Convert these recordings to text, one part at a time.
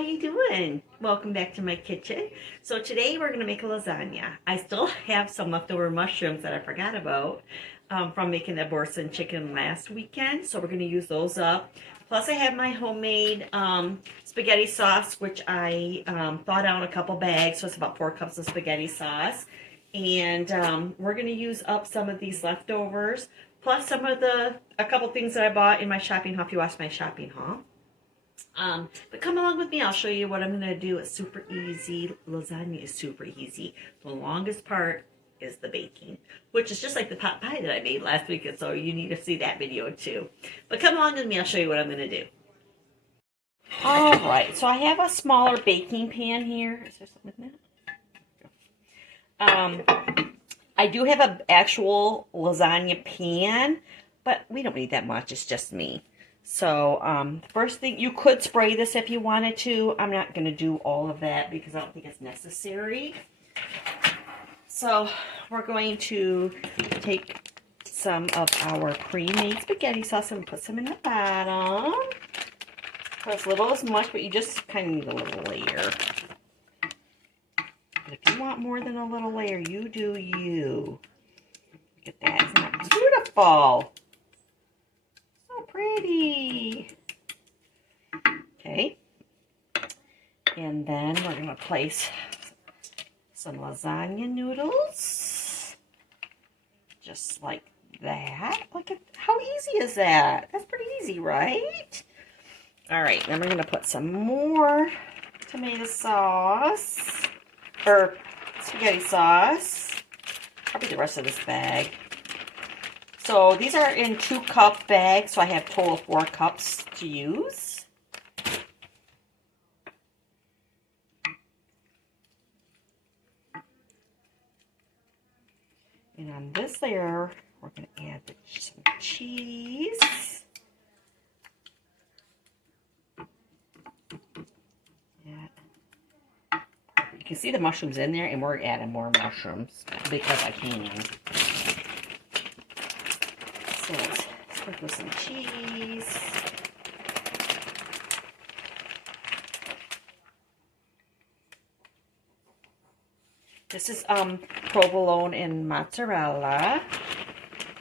How you doing? Welcome back to my kitchen. So today we're going to make a lasagna. I still have some leftover mushrooms that I forgot about from making the Borson chicken last weekend. So we're going to use those up. Plus I have my homemade spaghetti sauce, which I thawed out a couple bags. So it's about 4 cups of spaghetti sauce. And we're going to use up some of these leftovers. Plus some of a couple things that I bought in my shopping haul if you watched my shopping haul. But come along with me. I'll show you what I'm going to do. It's super easy. Lasagna is super easy. The longest part is the baking, which is just like the pot pie that I made last week. And so you need to see that video too. But come along with me. I'll show you what I'm going to do. All right. So I have a smaller baking pan here. Is there something in that? I do have an actual lasagna pan, but we don't need that much. It's just me. So, first thing, you could spray this if you wanted to. I'm not going to do all of that because I don't think it's necessary. So, we're going to take some of our pre-made spaghetti sauce and put some in the bottom. Put as little as much, but you just kind of need a little layer. But if you want more than a little layer, you do you. Look at that. Isn't that beautiful? Pretty. Okay. And then we're going to place some lasagna noodles. Just like that. Look at how easy is that? That's pretty easy, right? All right. Then we're going to put some more tomato sauce. Or spaghetti sauce. Probably the rest of this bag. So these are in 2-cup bags, so I have total 4 cups to use. And on this layer, we're going to add some cheese. You can see the mushrooms in there, and we're adding more mushrooms because I can. So let's sprinkle some cheese. This is provolone and mozzarella.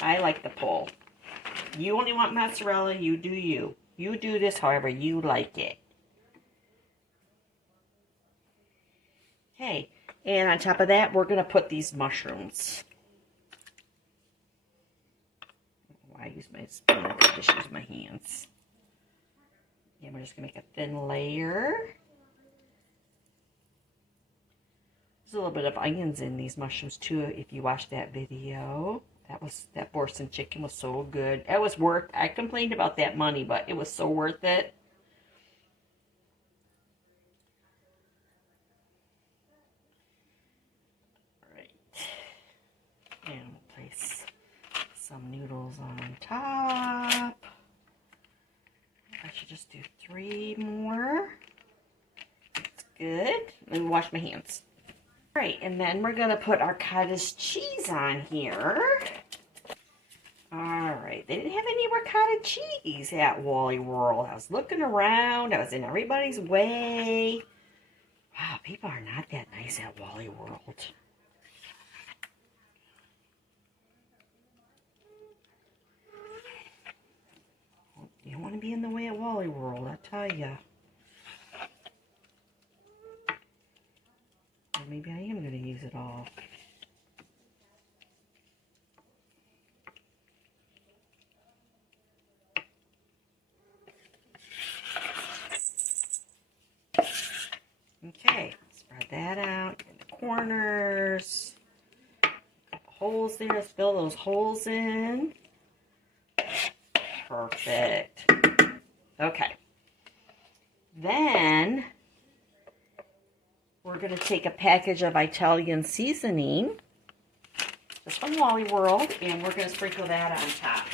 I like the pull. You only want mozzarella, you do you. You do this however you like it. Okay, and on top of that, we're going to put these mushrooms. I use my spoon, I just use my hands. And we're just going to make a thin layer. There's a little bit of onions in these mushrooms too, if you watched that video. That Borson chicken was so good. It was worth, I complained about that money, but it was so worth it. Alright. And we'll place some noodles on top. I should just do 3 more. That's good. Let me wash my hands. All right, and then we're going to put our cottage cheese on here. All right, they didn't have any more cottage cheese at Wally World. I was looking around. I was in everybody's way. Wow, people are not that nice at Wally World. You don't want to be in the way at Wally World, I tell ya. Or maybe I am going to use it all. Okay, spread that out in the corners. Holes there, let's fill those holes in. Perfect. Okay. Then we're going to take a package of Italian seasoning, just from Wally World, and we're going to sprinkle that on top.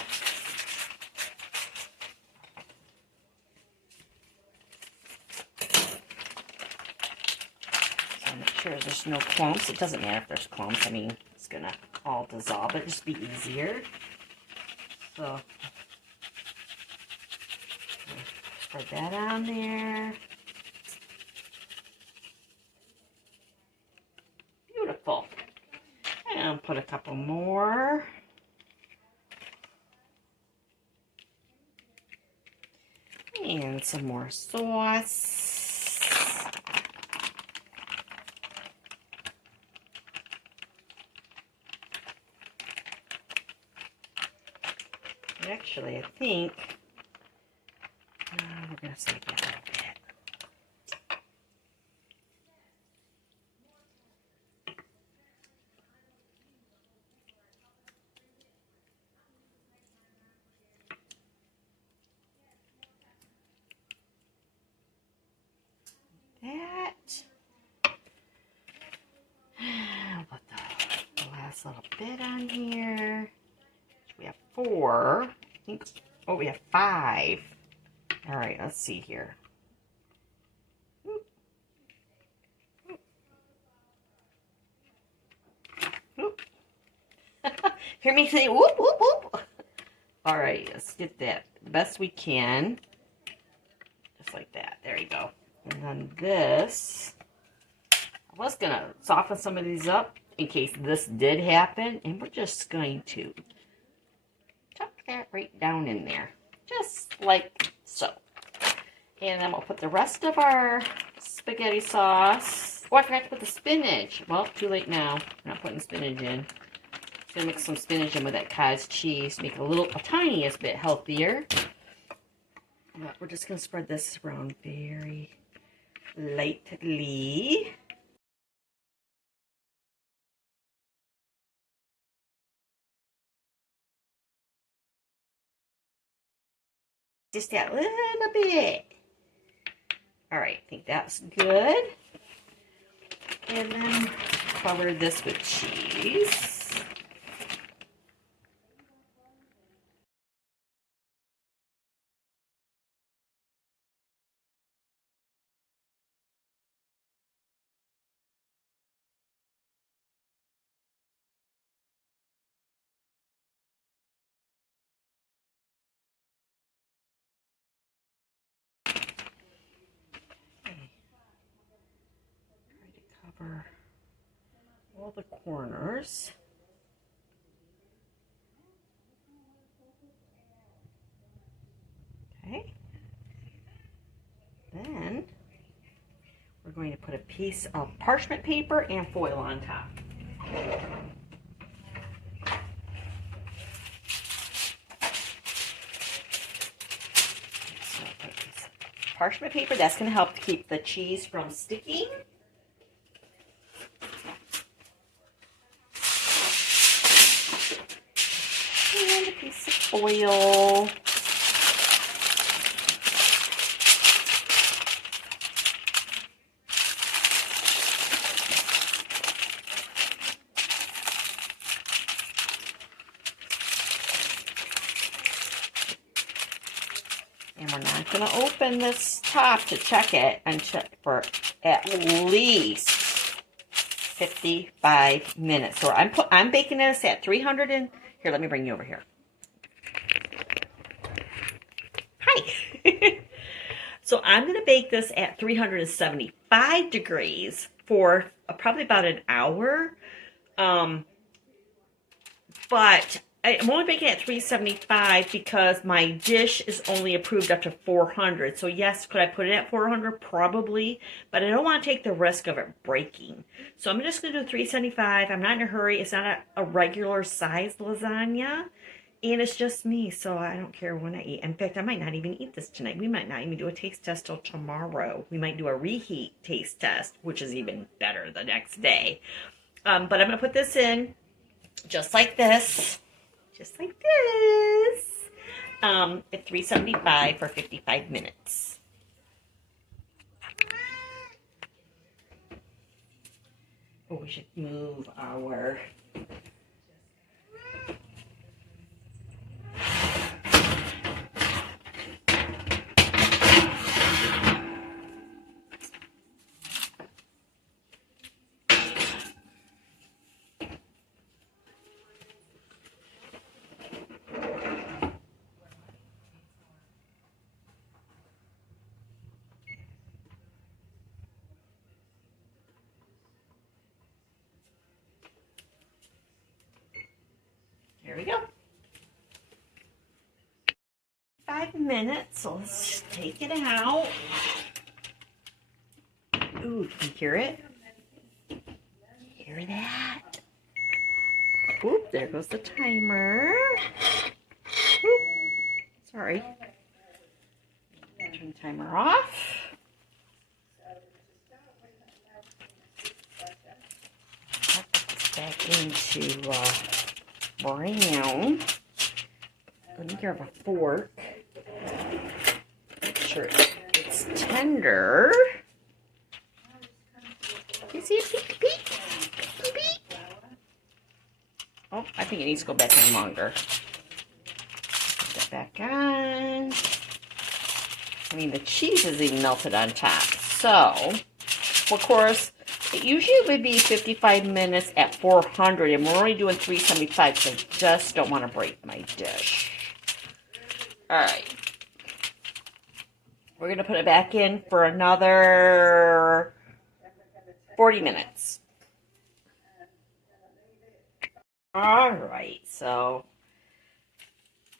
So make sure there's no clumps. It doesn't matter if there's clumps. I mean, it's going to all dissolve. It'll just be easier. So spread that on there. put a couple more. And some more sauce. Actually, I think we're going to save that a little bit. I'll put the last little bit on here. We have 4. I think, oh, we have 5. All right, let's see here. Whoop. Hear me say whoop, whoop, whoop. All right, let's get that the best we can. Just like that. There you go. And then this, I was going to soften some of these up in case this did happen. And we're just going to tuck that right down in there. Just like so. And then we'll put the rest of our spaghetti sauce. Oh, I forgot to put the spinach. Well, too late now. I'm not putting spinach in. Just going to mix some spinach in with that cottage cheese. Make it a tiniest bit healthier. But we're just going to spread this around very lightly. Just that little bit. All right, I think that's good. And then cover this with cheese. Cover all the corners. Okay. Then we're going to put a piece of parchment paper and foil on top. So put this parchment paper, that's going to help keep the cheese from sticking. And a piece of foil. And we're not going to open this top to check it and check for at least 55 minutes. So I'm baking this at 300 and here, let me bring you over here. Hi. So I'm going to bake this at 375 degrees for probably about an hour. But I'm only baking at 375 because my dish is only approved up to 400. So yes, could I put it at 400? Probably, but I don't want to take the risk of it breaking. So I'm just going to do 375. I'm not in a hurry. It's not a regular sized lasagna. And it's just me, so I don't care when I eat. In fact, I might not even eat this tonight. We might not even do a taste test till tomorrow. We might do a reheat taste test, which is even better the next day. But I'm going to put this in just like this. Just like this. At 375 for 55 minutes. Oh, we should move our... There we go. 5 minutes, so let's just take it out. Ooh, can you hear it? Hear that? Oop, there goes the timer. Oop, sorry. Turn the timer off. Back into brown. Let me grab a fork. Make sure it's tender. You see it? Peek, peek, peek, peek. Oh, I think it needs to go back in longer. Put that back on. I mean, the cheese is even melted on top. So, of course, it usually would be 55 minutes at 400, and we're only doing 375, so I just don't want to break my dish. All right. We're going to put it back in for another 40 minutes. All right, so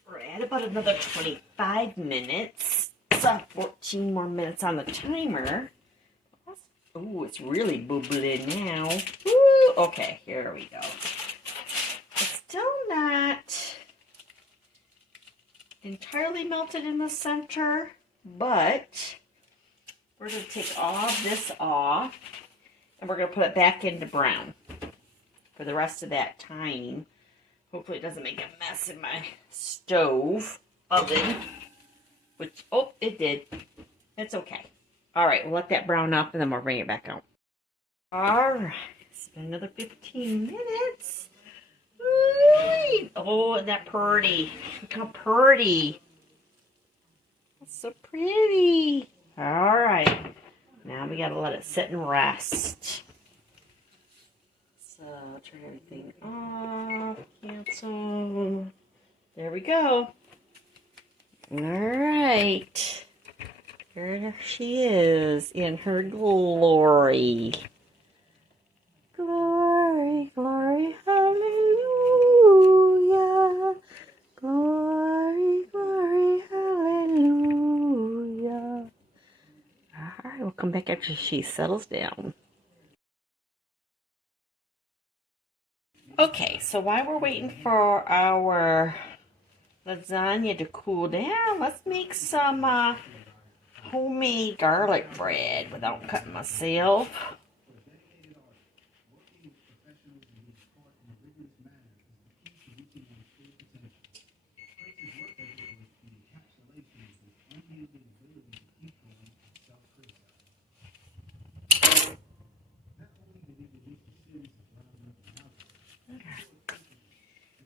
we're at about another 25 minutes. So 14 more minutes on the timer. Ooh, it's really bubbling now. Ooh, okay, here we go. It's still not entirely melted in the center, but we're going to take all of this off, and we're going to put it back into brown for the rest of that time. Hopefully it doesn't make a mess in my stove oven, which, oh, it did. It's okay. All right, we'll let that brown up, and then we'll bring it back out. All right, it's been another 15 minutes. Ooh, oh, isn't that pretty? Look how pretty. That's so pretty. All right, now we got to let it sit and rest. So, turn everything off, cancel. There we go. All right. There she is in her glory. Glory, glory, hallelujah. Glory, glory, hallelujah. All right, we'll come back after she settles down. Okay, so while we're waiting for our lasagna to cool down, let's make some homemade garlic bread without cutting myself.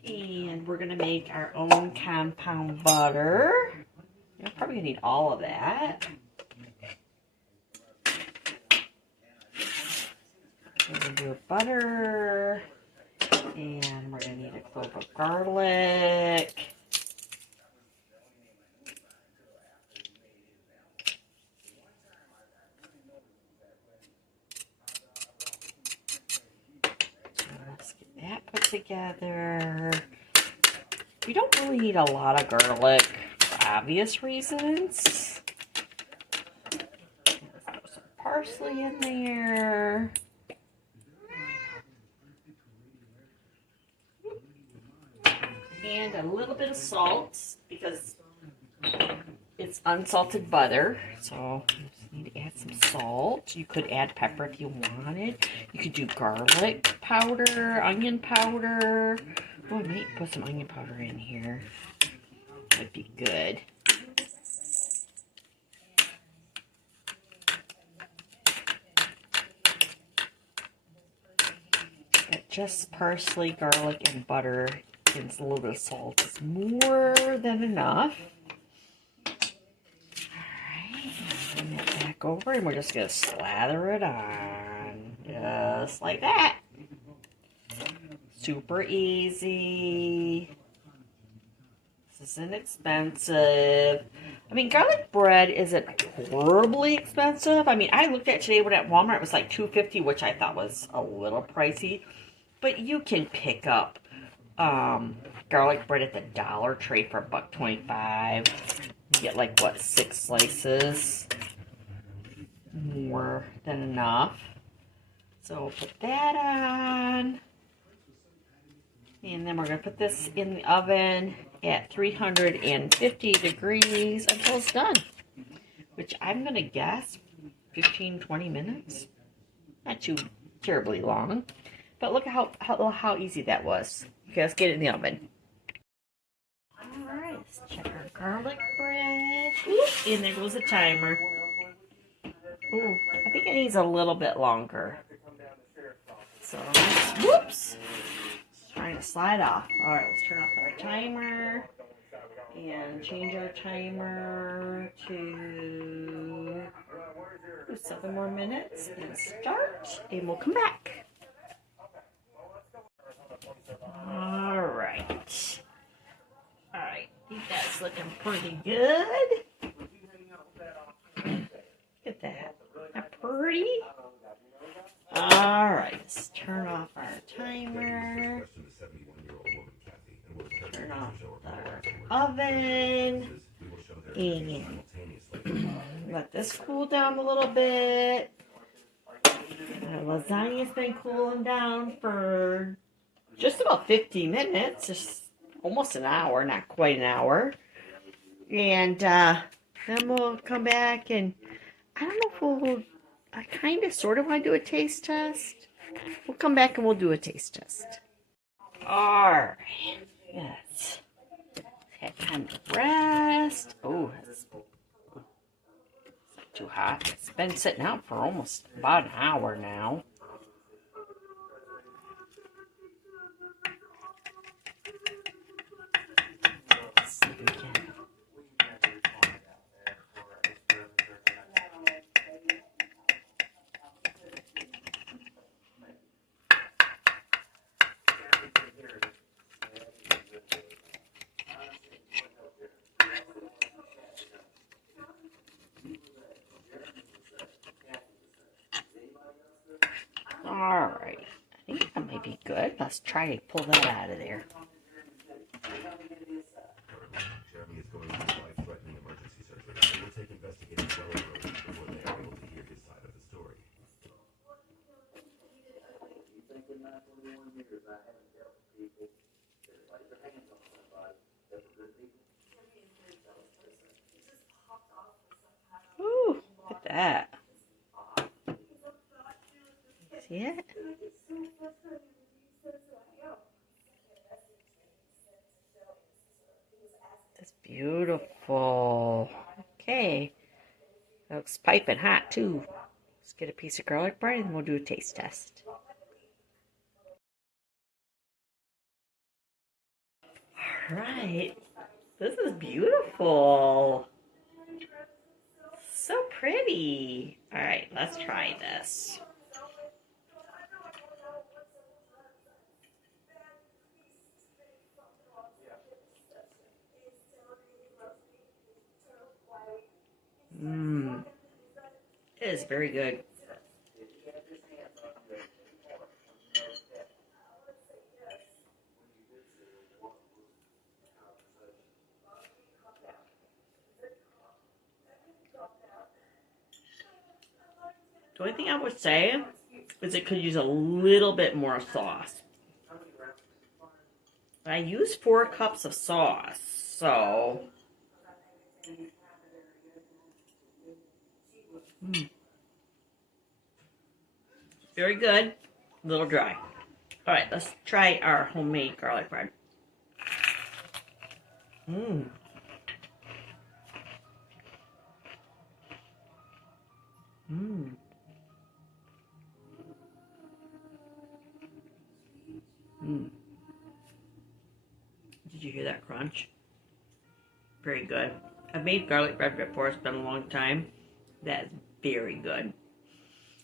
And we're going to make our own compound butter. You're probably going to need all of that. We're going to do butter, and we're going to need a clove of garlic. Let's get that put together. We don't really need a lot of garlic for obvious reasons. Let's throw some parsley in there. And a little bit of salt, because it's unsalted butter, so you just need to add some salt. You could add pepper if you wanted. You could do garlic powder, onion powder. Oh, I might put some onion powder in here. Would be good. But just parsley, garlic, and butter. And a little bit of salt is more than enough. Alright, bring that back over, and we're just going to slather it on. Just like that. Super easy. This isn't expensive. I mean, garlic bread isn't horribly expensive. I mean, I looked at today when at Walmart, it was like $2.50, which I thought was a little pricey. But you can pick up garlic bread at the Dollar Tree for $1.25. You get like, what, 6 slices? More than enough. So we'll put that on. And then we're going to put this in the oven at 350 degrees until it's done. Which I'm going to guess 15-20 minutes. Not too terribly long. But look at how easy that was. Okay, let's get it in the oven. Alright, let's check our garlic bread. Ooh, and there goes the timer. Ooh, I think it needs a little bit longer. So, whoops! Trying to slide off. Alright, let's turn off our timer. And change our timer to 7 more minutes. And start. And we'll come back. Alright. Alright, I think that's looking pretty good. Look at that. Isn't that pretty? Alright, let's turn off our timer. Turn off our oven. And let this cool down a little bit. Our lasagna's been cooling down for just about 15 minutes. Just almost an hour, not quite an hour. And then we'll come back and I don't know if we'll, I kind of sort of want to do a taste test. We'll come back and we'll do a taste test. Alright. Yes. Had time to rest. Oh, it's not too hot. It's been sitting out for almost about an hour now. Let's see if we can. Alright, I think that might be good. Let's try to pull that out of there. Jeremy is going through life-threatening emergency surgery. It will take investigators well over a week before they are able to hear his side of the story. You think in my 41 years I haven't dealt with people that lay their hands on somebody that were good people? Ooh, look at that. See it? That's beautiful. Okay. Looks piping hot too. Let's get a piece of garlic bread and we'll do a taste test. Alright. This is beautiful. So pretty. Alright, let's try this. Mmm. It is very good. The only thing I would say is it could use a little bit more sauce. I used 4 cups of sauce, so... Very good. A little dry. Alright, let's try our homemade garlic bread. Mmm. Mmm. Mmm. Did you hear that crunch? Very good. I've made garlic bread before. It's been a long time. That is very good.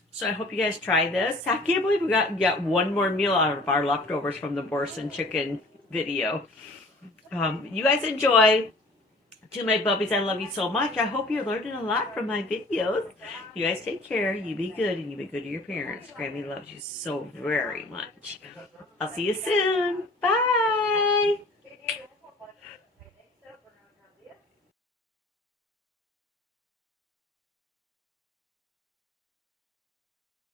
So I hope you guys try this. I can't believe we got one more meal out of our leftovers from the Borson chicken video. You guys enjoy. To my bubbies, I love you so much. I hope you're learning a lot from my videos. You guys take care. You be good and you be good to your parents. Grammy loves you so very much. I'll see you soon. Bye.